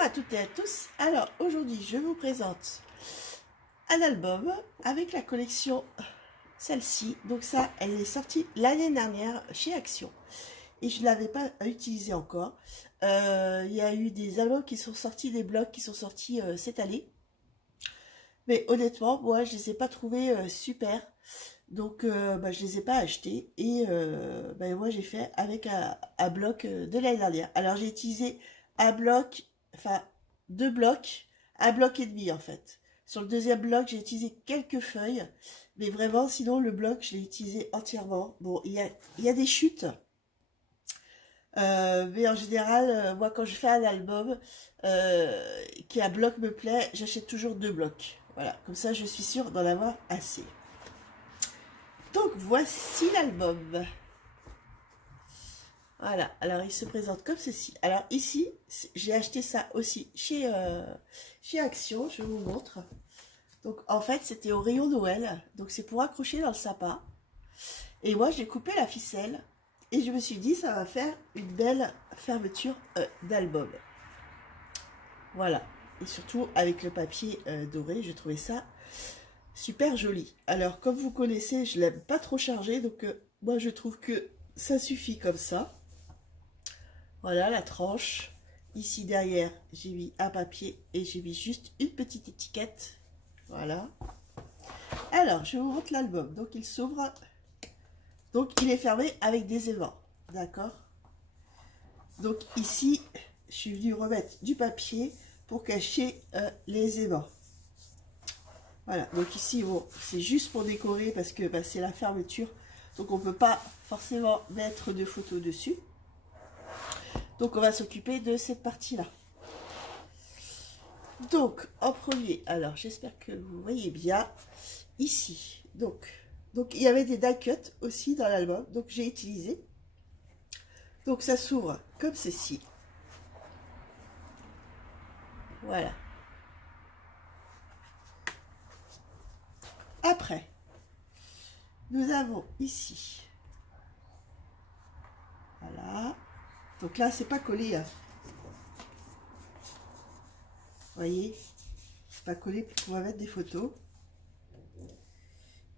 Bonjour à toutes et à tous. Alors aujourd'hui je vous présente un album avec la collection celle-ci. Donc ça, elle est sortie l'année dernière chez Action et je ne l'avais pas utilisé encore. Il y a eu des albums qui sont sortis, des blocs qui sont sortis cette année. Mais honnêtement, moi je les ai pas trouvés super. Donc je les ai pas achetés et moi j'ai fait avec un bloc de l'année dernière. Alors j'ai utilisé un bloc, enfin 2 blocs, un bloc et demi en fait. Sur le deuxième bloc j'ai utilisé quelques feuilles, mais vraiment sinon le bloc je l'ai utilisé entièrement. Bon, il y a des chutes, mais en général moi quand je fais un album qui un bloc me plaît, j'achète toujours 2 blocs. Voilà, comme ça je suis sûre d'en avoir assez. Donc voici l'album. Voilà, alors il se présente comme ceci. Alors ici, j'ai acheté ça aussi chez Action, je vous montre. Donc en fait, c'était au rayon Noël, donc c'est pour accrocher dans le sapin. Et moi, j'ai coupé la ficelle et je me suis dit, ça va faire une belle fermeture d'album. Voilà, et surtout avec le papier doré, j'ai trouvé ça super joli. Alors, comme vous connaissez, je l'aime pas trop chargé, donc moi je trouve que ça suffit comme ça. Voilà la tranche. Ici derrière, j'ai mis un papier et j'ai mis juste une petite étiquette. Voilà. Alors, je vous montre l'album. Donc, il s'ouvre. Donc, il est fermé avec des aimants. D'accord? Donc, ici, je suis venue remettre du papier pour cacher les aimants. Voilà, donc ici, bon, c'est juste pour décorer parce que c'est la fermeture. Donc, on ne peut pas forcément mettre de photos dessus. Donc, on va s'occuper de cette partie-là. Donc, en premier, alors, j'espère que vous voyez bien, ici. Donc il y avait des die cuts aussi dans l'album. Donc, j'ai utilisé. Donc, ça s'ouvre comme ceci. Voilà. Après, nous avons ici, voilà, donc là c'est pas collé, hein. Vous voyez, c'est pas collé pour pouvoir mettre des photos.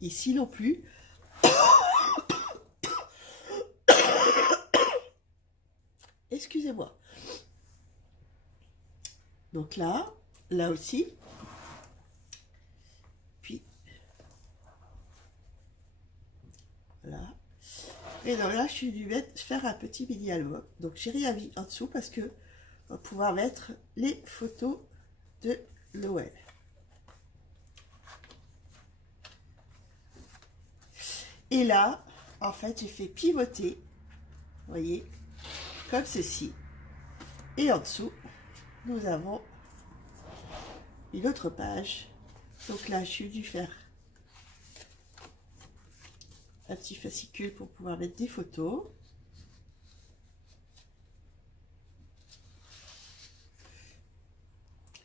Ici non plus. Excusez-moi. Donc là aussi. Puis voilà. Et donc là, je suis dû faire un petit mini album. Donc j'ai rien mis en dessous parce que on va pouvoir mettre les photos de Noël. Et là, en fait, j'ai fait pivoter, vous voyez, comme ceci. Et en dessous, nous avons une autre page. Donc là, je suis dû faire un petit fascicule pour pouvoir mettre des photos.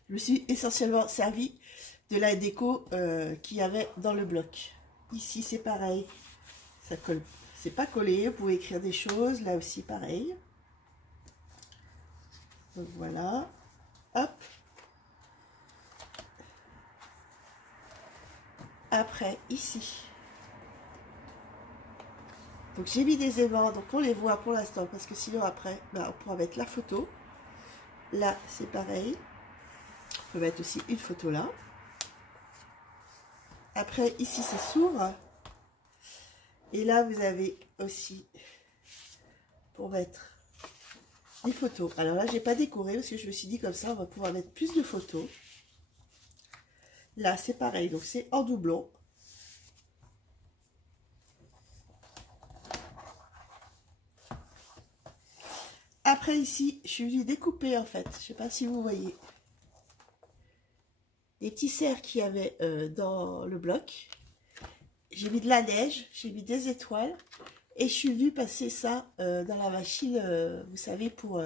Je me suis essentiellement servi de la déco qu'il y avait dans le bloc. Ici, c'est pareil. Ça colle. C'est pas collé. Vous pouvez écrire des choses. Là aussi, pareil. Donc voilà. Hop. Après, ici. Donc j'ai mis des aimants, donc on les voit pour l'instant, parce que sinon après, on pourra mettre la photo. Là, c'est pareil. On peut mettre aussi une photo là. Après, ici, ça s'ouvre. Et là, vous avez aussi pour mettre des photos. Alors là, j'ai pas décoré parce que je me suis dit comme ça, on va pouvoir mettre plus de photos. Là, c'est pareil, donc c'est en doublon. Après ici, je suis venue découper en fait, je sais pas si vous voyez, des petits cerfs qu'il y avait dans le bloc. J'ai mis de la neige, j'ai mis des étoiles et je suis venue passer ça dans la machine, vous savez, pour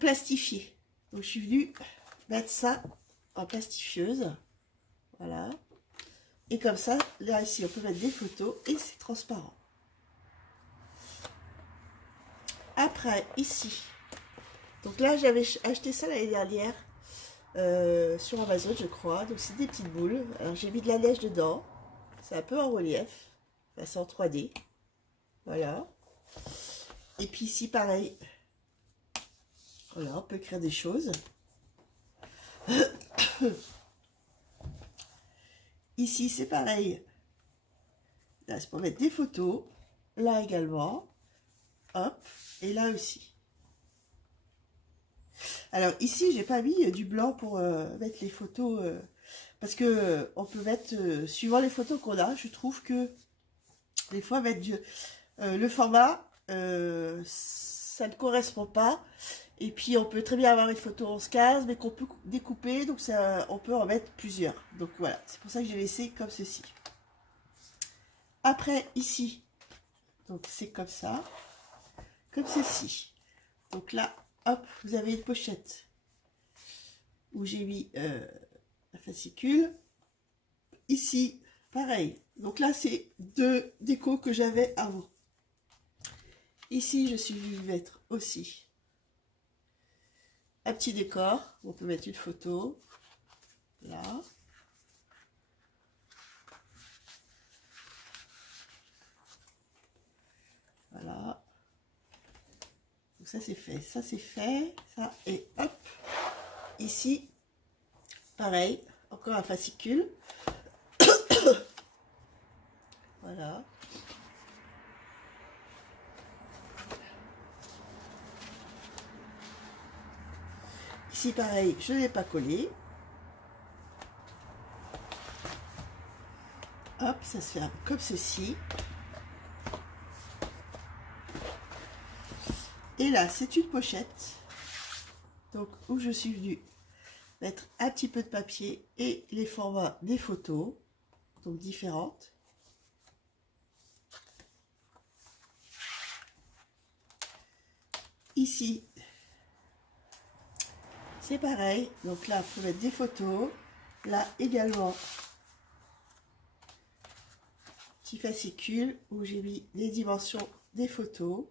plastifier. Donc je suis venue mettre ça en plastifieuse, voilà. Et comme ça, là ici, on peut mettre des photos et c'est transparent. Après, ici, Donc là, j'avais acheté ça l'année dernière sur Amazon, je crois. Donc c'est des petites boules. Alors j'ai mis de la neige dedans. C'est un peu en relief. Enfin, c'est en 3D. Voilà. Et puis ici, pareil. Voilà, on peut écrire des choses. Ici, c'est pareil. Là, c'est pour mettre des photos. Là également. Hop. Et là aussi. Alors ici, j'ai pas mis du blanc pour mettre les photos. Parce que on peut mettre, suivant les photos qu'on a, je trouve que des fois, mettre le format, ça ne correspond pas. Et puis, on peut très bien avoir une photo 11-15, mais qu'on peut découper. Donc, ça, on peut en mettre plusieurs. Donc, voilà. C'est pour ça que j'ai laissé comme ceci. Après, ici, donc c'est comme ça. Comme ceci. Donc là, hop, vous avez une pochette où j'ai mis la fascicule. Ici, pareil. Donc là, c'est deux décos que j'avais avant. Ici, je suis venue mettre aussi un petit décor. On peut mettre une photo. Là. Voilà. Donc ça, c'est fait. Ça, c'est fait. Ça, et hop. Ici, pareil. Encore un fascicule. Voilà. Ici, pareil, je ne l'ai pas collé. Hop, ça se fait comme ceci. Et là, c'est une pochette. Donc, où je suis venue mettre un petit peu de papier et les formats des photos. Donc, différentes. Ici, c'est pareil. Donc là, il faut mettre des photos. Là également, petit fascicule où j'ai mis les dimensions des photos.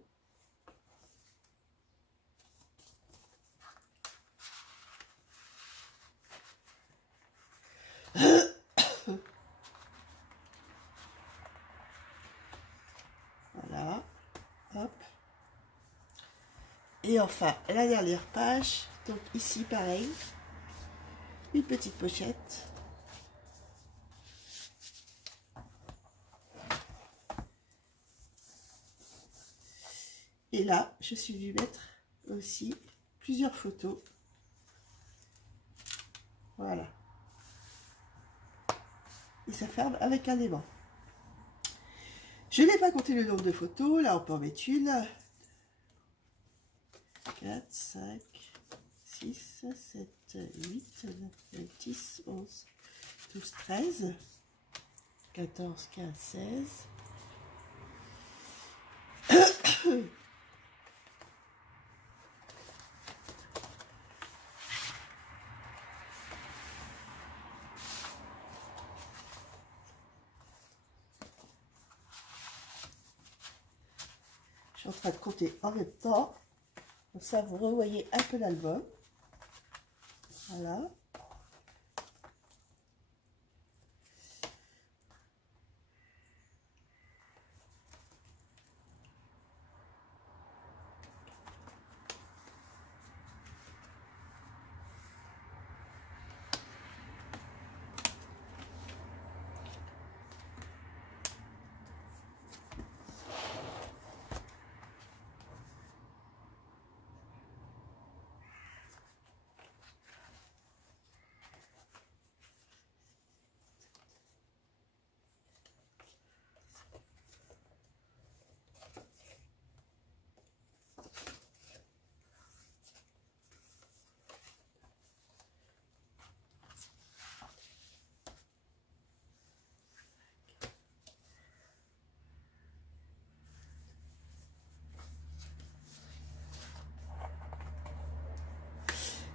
Voilà. Hop. Et enfin, la dernière page. Donc ici, pareil. Une petite pochette. Et là, je suis venue mettre aussi plusieurs photos. Voilà. Et ça ferme avec un aimant. Je n'ai pas compté le nombre de photos. Là, on peut en mettre une. 4, 5, 6, 7, 8, 9, 10, 11, 12, 13, 14, 15, 16. Je suis en train de compter en même temps. Comme ça, vous revoyez un peu l'album. Voilà.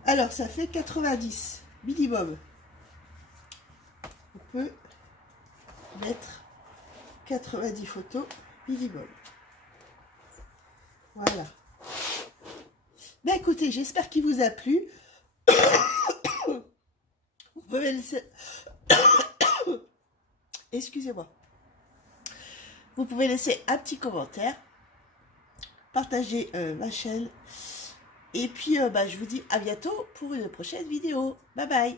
Alors, ça fait 90 minimum. On peut mettre 90 photos minimum. Voilà. Ben écoutez, j'espère qu'il vous a plu. Vous pouvez laisser... Excusez-moi. Vous pouvez laisser un petit commentaire, partager ma chaîne. Et puis, je vous dis à bientôt pour une prochaine vidéo. Bye bye.